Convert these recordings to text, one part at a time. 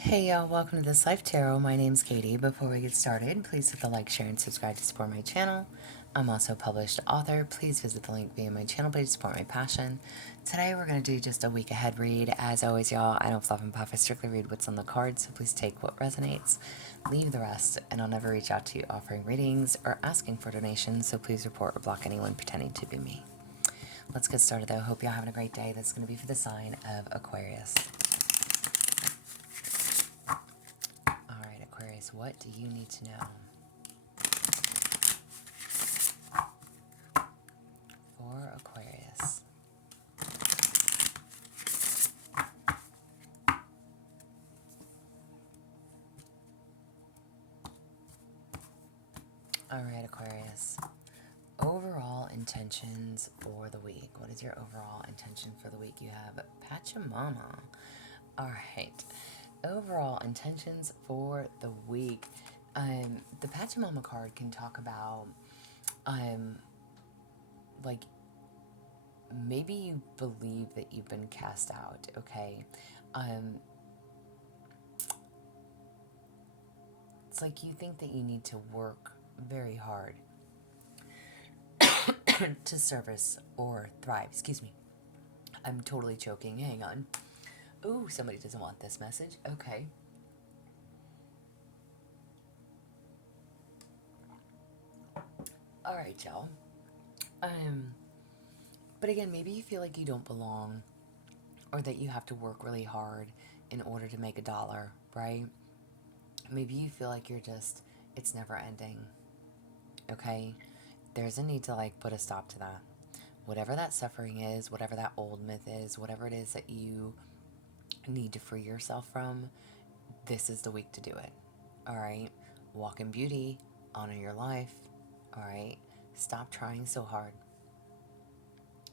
Hey y'all, welcome to This Life Tarot. My name's Katie. Before we get started, please hit the like, share, and subscribe to support my channel. I'm also a published author. Please visit the link via my channel page to support my passion. Today we're going to do just a week ahead read. As always, y'all, I don't fluff and puff. I strictly read what's on the card, so please take what resonates, leave the rest, and I'll never reach out to you offering readings or asking for donations, so please report or block anyone pretending to be me. Let's get started though. Hope y'all having a great day. That's going to be for the sign of Aquarius. Alright, Aquarius, what do you need to know for Aquarius? Alright, Aquarius. Overall intentions for the week. What is your overall intention for the week? You have Pachamama. Alright. Overall intentions for the week. The Pachamama card can talk about like maybe you believe that you've been cast out, okay? It's like you think that you need to work very hard to service or thrive. Excuse me. I'm totally choking. Hang on. Ooh, somebody doesn't want this message. Okay. Alright, y'all. But again, maybe you feel like you don't belong or that you have to work really hard in order to make a dollar, right? Maybe you feel like it's never ending, okay? There's a need to put a stop to that. Whatever that suffering is, whatever that old myth is, whatever it is that you need to free yourself from, this is the week to do it. All right? Walk in beauty, honor your life. All right? Stop trying so hard.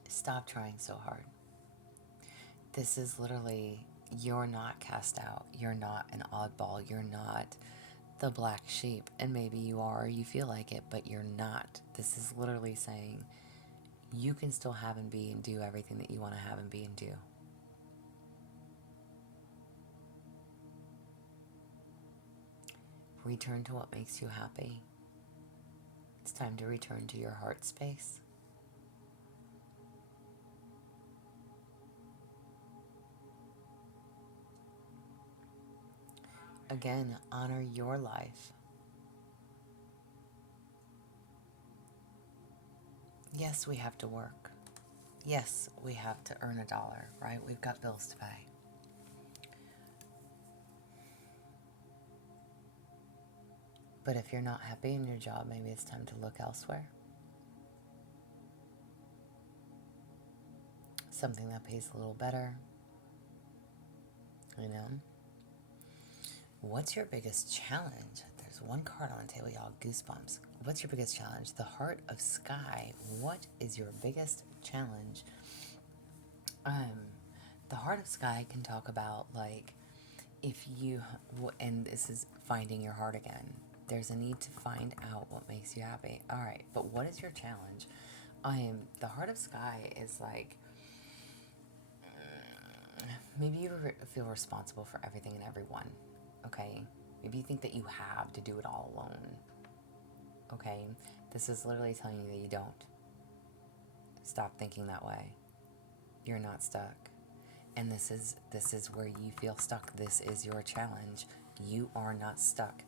Stop trying so hard. This is literally, you're not cast out. You're not an oddball. You're not the black sheep. And maybe you are, or you feel like it, but you're not. This is literally saying you can still have and be and do everything that you want to have and be and do. Return to what makes you happy. It's time to return to your heart space. Again, honor your life. Yes, we have to work. Yes, we have to earn a dollar, right? We've got bills to pay. But if you're not happy in your job, maybe it's time to look elsewhere. Something that pays a little better. You know? What's your biggest challenge? There's one card on the table, y'all. Goosebumps. What's your biggest challenge? The Heart of Sky. What is your biggest challenge? The Heart of Sky can talk about, if you, and this is finding your heart again. There's a need to find out what makes you happy. All right, but what is your challenge? The Heart of Sky is maybe you feel responsible for everything and everyone, okay? Maybe you think that you have to do it all alone, okay? This is literally telling you that you don't. Stop thinking that way. You're not stuck. And this is where you feel stuck. This is your challenge. You are not stuck.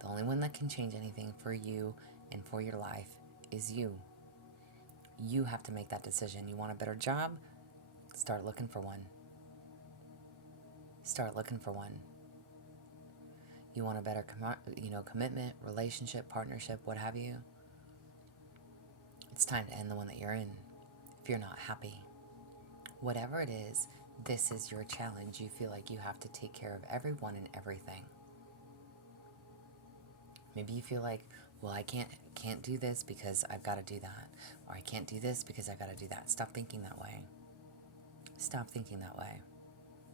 The only one that can change anything for you and for your life is you. You have to make that decision. You want a better job? Start looking for one. Start looking for one. You want a better commitment, relationship, partnership, what have you? It's time to end the one that you're in if you're not happy. Whatever it is, this is your challenge. You feel like you have to take care of everyone and everything. Maybe you feel like, well, I can't do this because I've got to do that. Or I can't do this because I've got to do that. Stop thinking that way. Stop thinking that way.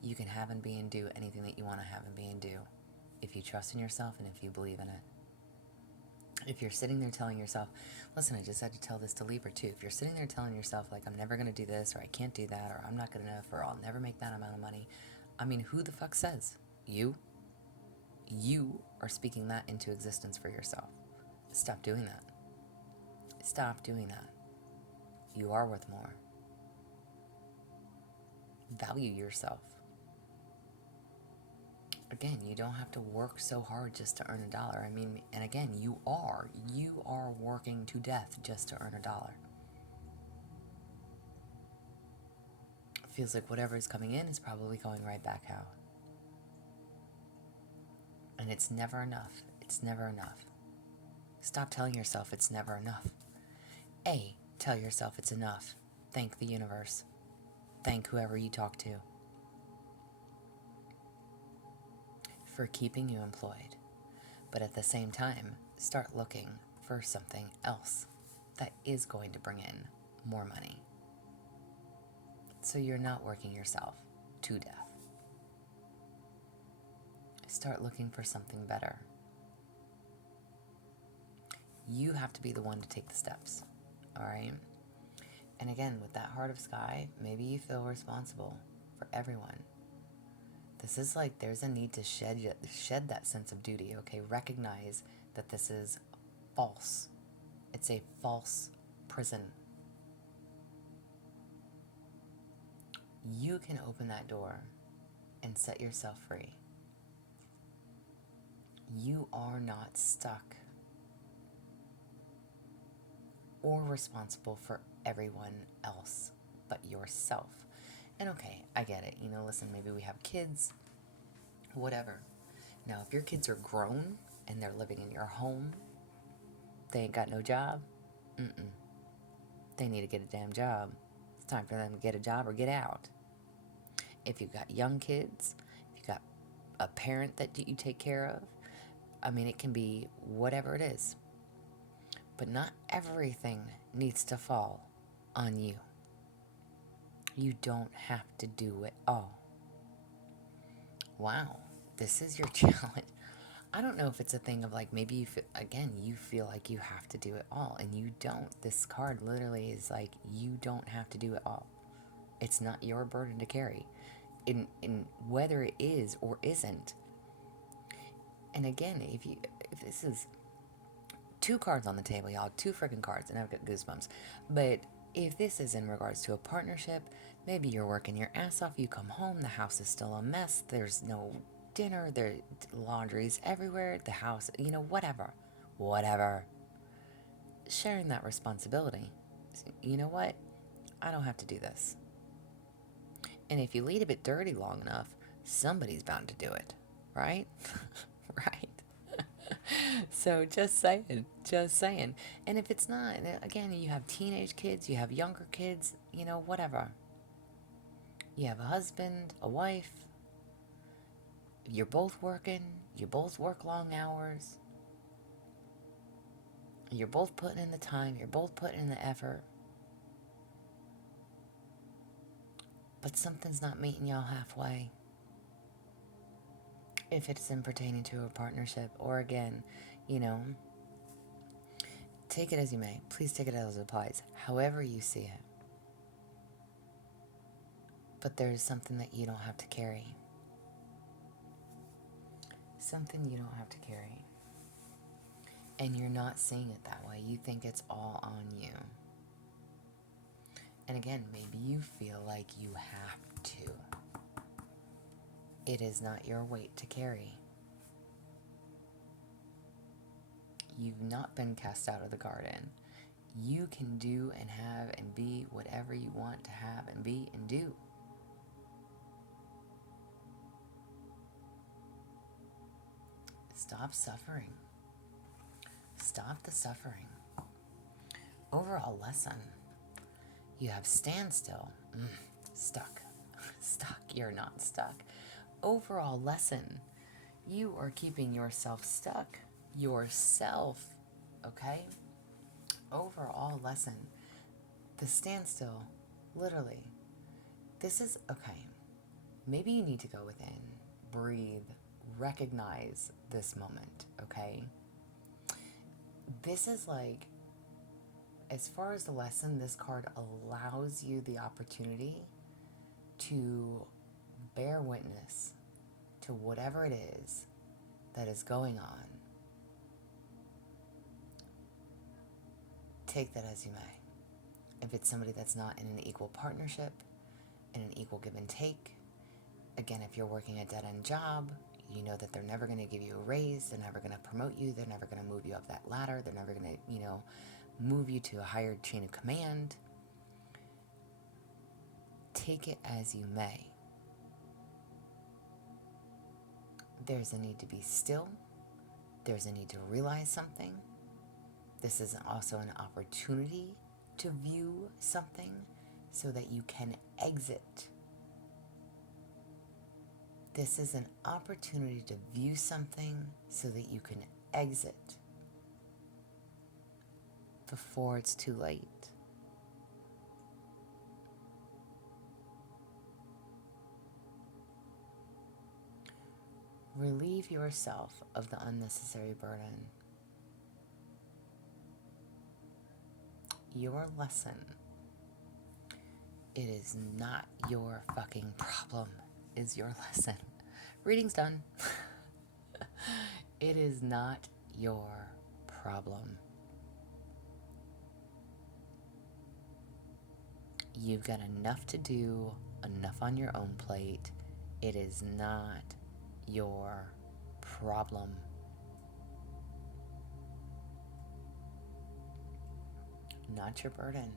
You can have and be and do anything that you want to have and be and do if you trust in yourself and if you believe in it. If you're sitting there telling yourself, listen, I just had to tell this to Libra too. If you're sitting there telling yourself, I'm never going to do this, or I can't do that, or I'm not good enough, or I'll never make that amount of money. I mean, who the fuck says? You? You are speaking that into existence for yourself. Stop doing that. Stop doing that. You are worth more. Value yourself. Again, you don't have to work so hard just to earn $1. I mean, and again, you are working to death just to earn $1. It feels like whatever is coming in is probably going right back out. And it's never enough. It's never enough. Stop telling yourself it's never enough. Tell yourself it's enough. Thank the universe. Thank whoever you talk to for keeping you employed. But at the same time, start looking for something else that is going to bring in more money. So you're not working yourself to death. Start looking for something better. You have to be the one to take the steps, all right? And again, with that heart of sky, maybe you feel responsible for everyone. This is like there's a need to shed that sense of duty, okay? Recognize that this is false. It's a false prison. You can open that door and set yourself free. You are not stuck or responsible for everyone else but yourself. And okay, I get it. Listen, maybe we have kids, whatever. Now, if your kids are grown and they're living in your home, they ain't got no job, they need to get a damn job. It's time for them to get a job or get out. If you've got young kids, if you've got a parent that you take care of, I mean, it can be whatever it is. But not everything needs to fall on you. You don't have to do it all. Wow, this is your challenge. I don't know if it's a thing of like maybe you feel like you have to do it all, and you don't. This card literally is like you don't have to do it all. It's not your burden to carry, in whether it is or isn't. And again, if this is 2 cards on the table, y'all, 2 freaking cards, and I've got goosebumps. But if this is in regards to a partnership, maybe you're working your ass off, you come home, the house is still a mess, there's no dinner, the laundry's everywhere, the house, whatever. Sharing that responsibility. You know what? I don't have to do this. And if you leave a bit dirty long enough, somebody's bound to do it, right? Right? So just saying. And if it's not, again, you have teenage kids, you have younger kids, whatever. You have a husband, a wife. You're both working. You both work long hours. You're both putting in the time. You're both putting in the effort. But something's not meeting y'all halfway. If it's in pertaining to a partnership, or again, take it as you may. Please take it as it applies, however you see it. But there's something that you don't have to carry. Something you don't have to carry. And you're not seeing it that way. You think it's all on you. And again, maybe you feel like you have to. It is not your weight to carry. You've not been cast out of the garden. You can do and have and be whatever you want to have and be and do. Stop suffering. Stop the suffering. Overall lesson. You have standstill. Stuck. Stuck. You're not stuck. Overall lesson. You are keeping yourself stuck. Yourself. Okay? Overall lesson. The standstill. Literally. This is, okay. Maybe you need to go within. Breathe. Recognize this moment. Okay? This is like, as far as the lesson, this card allows you the opportunity to bear witness to whatever it is that is going on, take that as you may. If it's somebody that's not in an equal partnership, in an equal give and take, again, if you're working a dead-end job, you know that they're never going to give you a raise, they're never going to promote you, they're never going to move you up that ladder, they're never going to, move you to a higher chain of command. Take it as you may. There's a need to be still. There's a need to realize something. This is also an opportunity to view something so that you can exit. This is an opportunity to view something so that you can exit before it's too late. Relieve yourself of the unnecessary burden. Your lesson, it is not your fucking problem, is your lesson. Reading's done. It is not your problem. You've got enough to do, enough on your own plate. It is not your problem. Not your burden.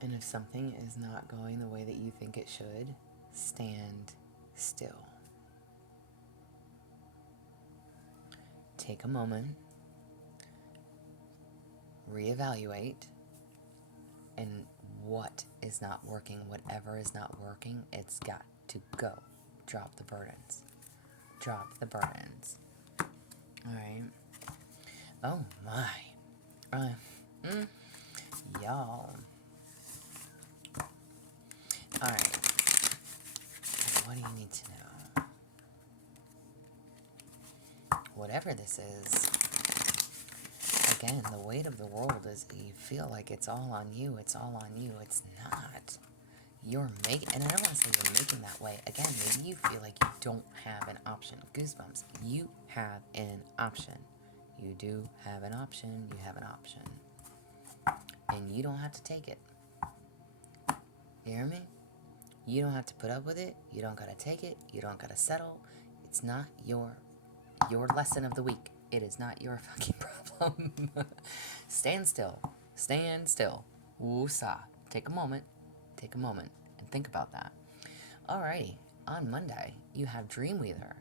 And if something is not going the way that you think it should, stand still. Take a moment, reevaluate, and what is not working, whatever is not working, it's got to go. Drop the burdens. Drop the burdens. All right. Oh my. Y'all. All right. What do you need to know? Whatever this is, again, the weight of the world is you feel like it's all on you. It's all on you. It's not. You're making, and I don't want to say you're making that way. Again, maybe you feel like you don't have an option. Goosebumps. You have an option. You do have an option. You have an option. And you don't have to take it. You hear me? You don't have to put up with it. You don't got to take it. You don't got to settle. It's not your lesson of the week. It is not your fucking problem. Stand still. Stand still. Woosah. Take a moment. Take a moment and think about that. Alrighty. On Monday, you have Dreamweaver.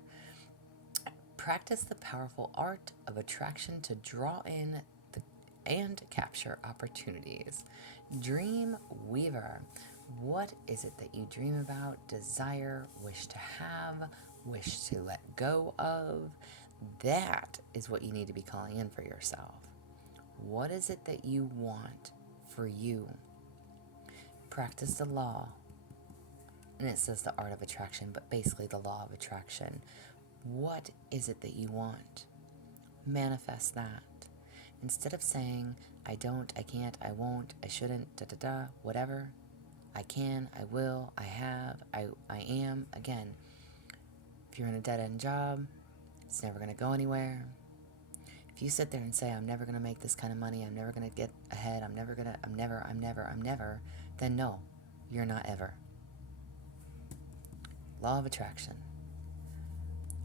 Practice the powerful art of attraction to draw in and capture opportunities. Dreamweaver. What is it that you dream about, desire, wish to have, wish to let go of? That is what you need to be calling in for yourself. What is it that you want for you? Practice the law. And it says the art of attraction, but basically the law of attraction. What is it that you want? Manifest that. Instead of saying, I don't, I can't, I won't, I shouldn't, whatever. I can, I will, I have, I am. Again, if you're in a dead-end job, it's never going to go anywhere. If you sit there and say, I'm never going to make this kind of money, I'm never going to get ahead, I'm never, then no, you're not ever. Law of attraction.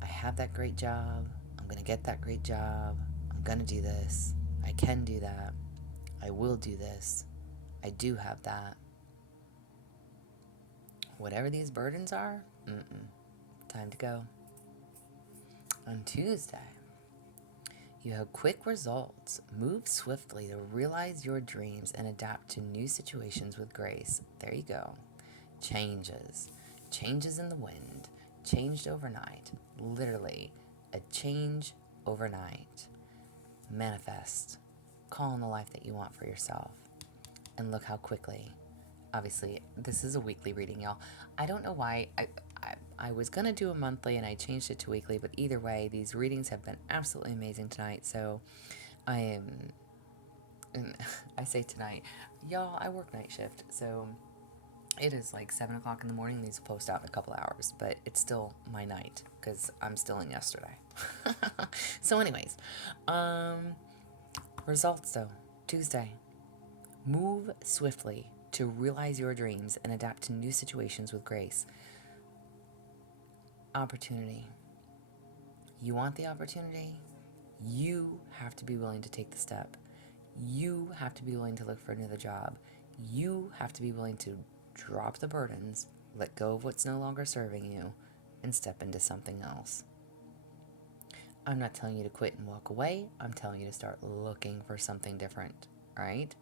I have that great job, I'm going to get that great job, I'm going to do this, I can do that, I will do this, I do have that. Whatever these burdens are, time to go. On Tuesday, you have quick results. Move swiftly to realize your dreams and adapt to new situations with grace. There you go. Changes. Changes in the wind. Changed overnight. Literally, a change overnight. Manifest. Call in the life that you want for yourself. And look how quickly. Obviously, this is a weekly reading, y'all. I don't know why. I was going to do a monthly and I changed it to weekly, but either way, these readings have been absolutely amazing tonight. So I am and I say tonight, y'all, I work night shift, so it is like 7 o'clock in the morning. These will post out in a couple hours, but it's still my night because I'm still in yesterday. So, anyways, results though. Tuesday, move swiftly to realize your dreams and adapt to new situations with grace. Opportunity. You want the opportunity? You have to be willing to take the step. You have to be willing to look for another job. You have to be willing to drop the burdens, let go of what's no longer serving you, and step into something else. I'm not telling you to quit and walk away. I'm telling you to start looking for something different, right?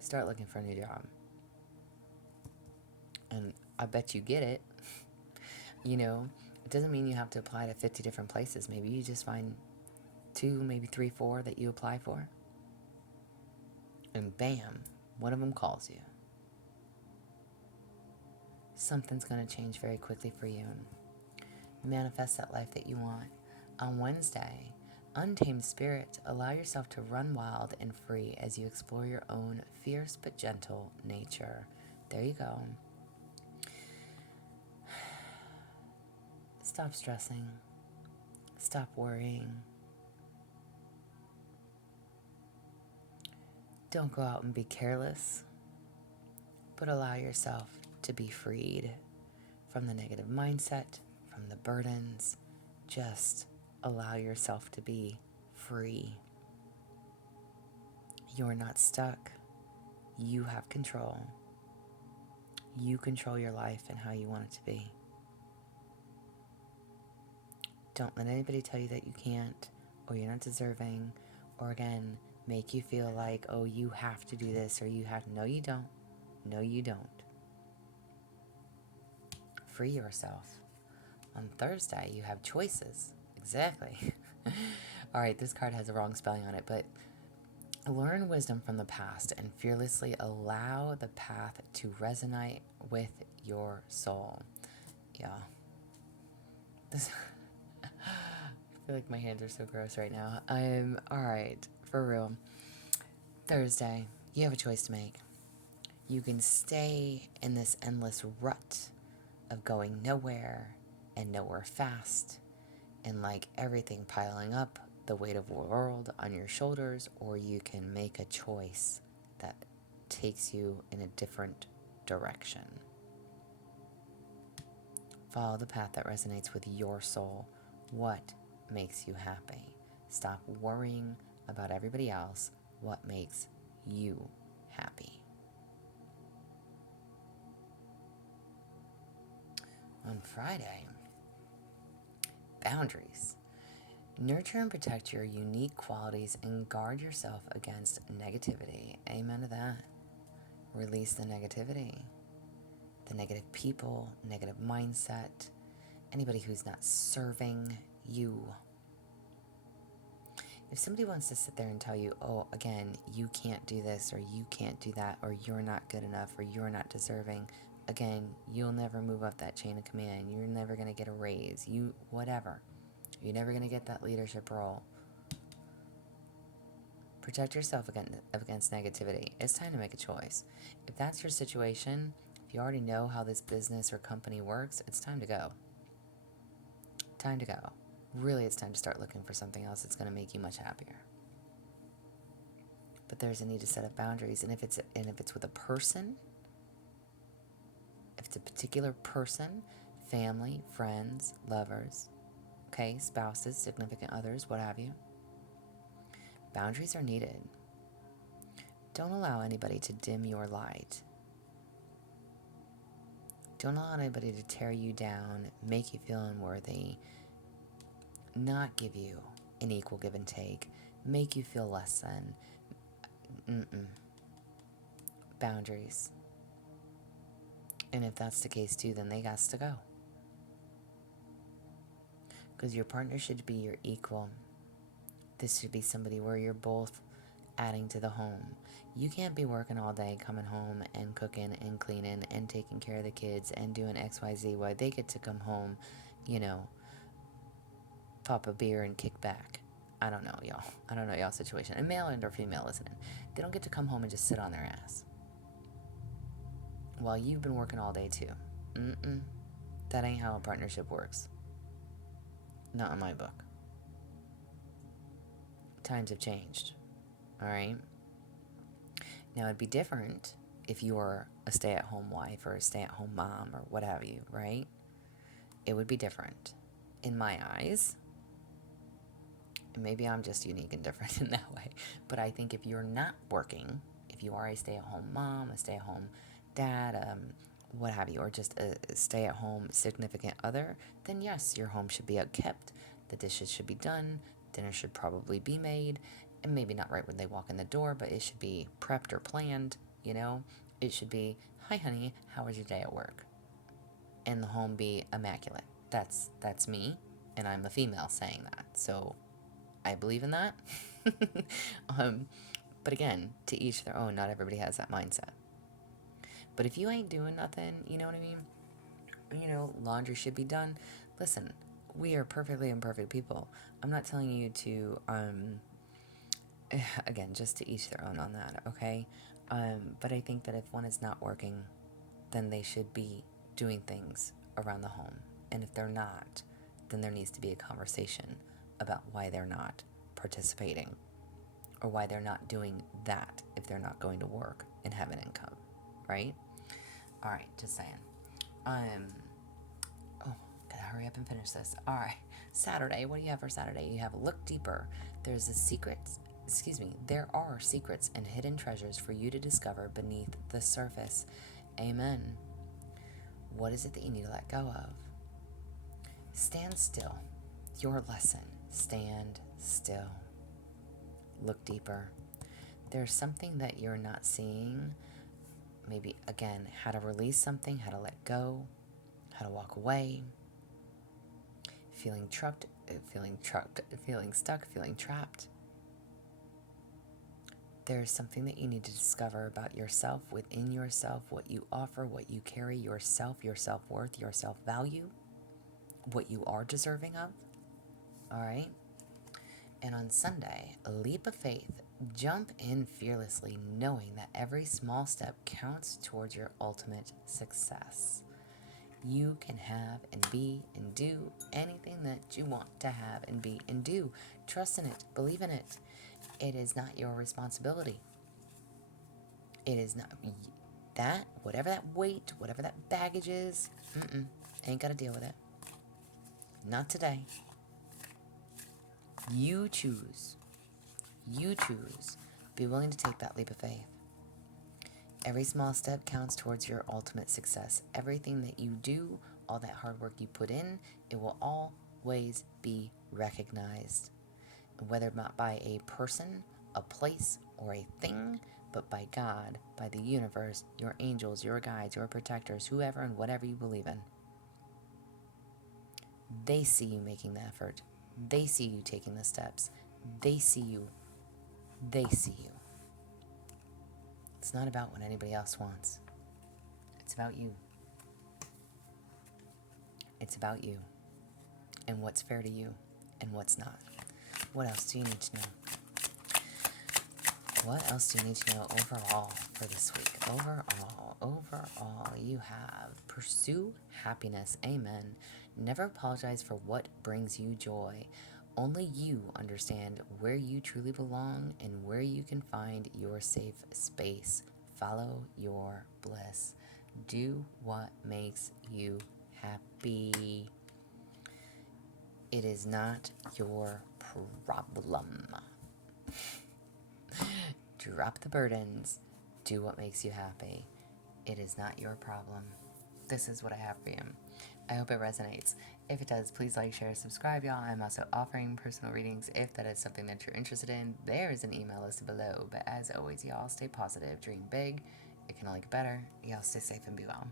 Start looking for a new job. And I bet you get it. You know, it doesn't mean you have to apply to 50 different places. Maybe you just find 2, maybe 3, 4 that you apply for. And bam, one of them calls you. Something's going to change very quickly for you. Manifest that life that you want. On Wednesday, untamed spirit, allow yourself to run wild and free as you explore your own fierce but gentle nature. There you go. Stop stressing. Stop worrying. Don't go out and be careless, but allow yourself to be freed from the negative mindset, from the burdens. Just allow yourself to be free. You're not stuck. You have control. You control your life and how you want it to be. Don't let anybody tell you that you can't, or you're not deserving, or again, make you feel like, oh, you have to do this, or you have. No, you don't. No, you don't. Free yourself. On Thursday, you have choices. Exactly. All right, this card has a wrong spelling on it, but learn wisdom from the past and fearlessly allow the path to resonate with your soul. Yeah. This. I feel like my hands are so gross right now. All right, for real. Thursday, you have a choice to make. You can stay in this endless rut of going nowhere and nowhere fast and like everything piling up, the weight of the world on your shoulders, or you can make a choice that takes you in a different direction. Follow the path that resonates with your soul. What makes you happy? Stop worrying about everybody else. What makes you happy? On Friday, boundaries. Nurture and protect your unique qualities and guard yourself against negativity. Amen to that. Release the negativity, the negative people, negative mindset, anybody who's not serving you. If somebody wants to sit there and tell you, oh, again, you can't do this, or you can't do that, or you're not good enough, or you're not deserving, again, you'll never move up that chain of command. You're never going to get a raise. Whatever. You're never going to get that leadership role. Protect yourself against negativity. It's time to make a choice. If that's your situation, if you already know how this business or company works, it's time to go. Time to go. Really, it's time to start looking for something else that's going to make you much happier. But there's a need to set up boundaries, and if it's with a person, if it's a particular person, family, friends, lovers, okay, spouses, significant others, what have you, boundaries are needed. Don't allow anybody to dim your light. Don't allow anybody to tear you down, make you feel unworthy, not give you an equal give and take, make you feel less than. Boundaries. And if that's the case too, then they got to go. Because your partner should be your equal. This should be somebody where you're both adding to the home. You can't be working all day, coming home and cooking and cleaning and taking care of the kids and doing XYZ while they get to come home, pop a beer and kick back. I don't know, y'all. I don't know y'all's situation. And male and or female listening, they don't get to come home and just sit on their ass while you've been working all day too. That ain't how a partnership works. Not in my book. Times have changed. All right? Now, it'd be different if you were a stay-at-home wife or a stay-at-home mom or what have you, right? It would be different. In my eyes, and maybe I'm just unique and different in that way, but I think if you're not working, if you are a stay-at-home mom, a stay-at-home dad, what have you, or just a stay-at-home significant other, then yes, your home should be kept, the dishes should be done, dinner should probably be made, and maybe not right when they walk in the door, but it should be prepped or planned, you know? It should be, hi honey, how was your day at work? And the home be immaculate. That's me, and I'm a female saying that, so I believe in that. But again, to each their own, not everybody has that mindset. But if you ain't doing nothing, you know what I mean? You know, laundry should be done. Listen, we are perfectly imperfect people. I'm not telling you to, again, just to each their own on that, okay? But I think that if one is not working, then they should be doing things around the home. And if they're not, then there needs to be a conversation about why they're not participating or why they're not doing that if they're not going to work and have an income, right? All right, just saying. Gotta hurry up and finish this. All right, Saturday, what do you have for Saturday? You have Look Deeper. There are secrets and hidden treasures for you to discover beneath the surface. Amen. What is it that you need to let go of? Stand still. Your lesson. Stand still. Look deeper. There's something that you're not seeing. Maybe, again, how to release something, how to let go, how to walk away. Feeling stuck, feeling trapped. There's something that you need to discover about yourself, within yourself, what you offer, what you carry, yourself, your self-worth, your self-value, what you are deserving of. All right? And on Sunday, a leap of faith. Jump in fearlessly, knowing that every small step counts towards your ultimate success. You can have and be and do anything that you want to have and be and do. Trust in it. Believe in it. It is not your responsibility. It is not that, whatever that weight, whatever that baggage is, ain't got to deal with it. Not today. You choose. You choose. Be willing to take that leap of faith. Every small step counts towards your ultimate success. Everything that you do, all that hard work you put in, it will always be recognized. Whether not by a person, a place, or a thing, but by God, by the universe, your angels, your guides, your protectors, whoever and whatever you believe in. They see you making the effort. They see you taking the steps. They see you. They see you. It's not about what anybody else wants. It's about you. It's about you. And what's fair to you and what's not. What else do you need to know? What else do you need to know overall for this week? Overall, you have pursue happiness. Amen. Never apologize for what brings you joy. Only you understand where you truly belong and where you can find your safe space. Follow your bliss. Do what makes you happy. It is not your problem. Drop the burdens. Do what makes you happy. It is not your problem. This is what I have for you. I hope it resonates. If it does, please like, share, subscribe, y'all. I'm also offering personal readings if that is something that you're interested in. There is an email listed below. But as always, y'all, stay positive, dream big. It can only get better. Y'all stay safe and be well.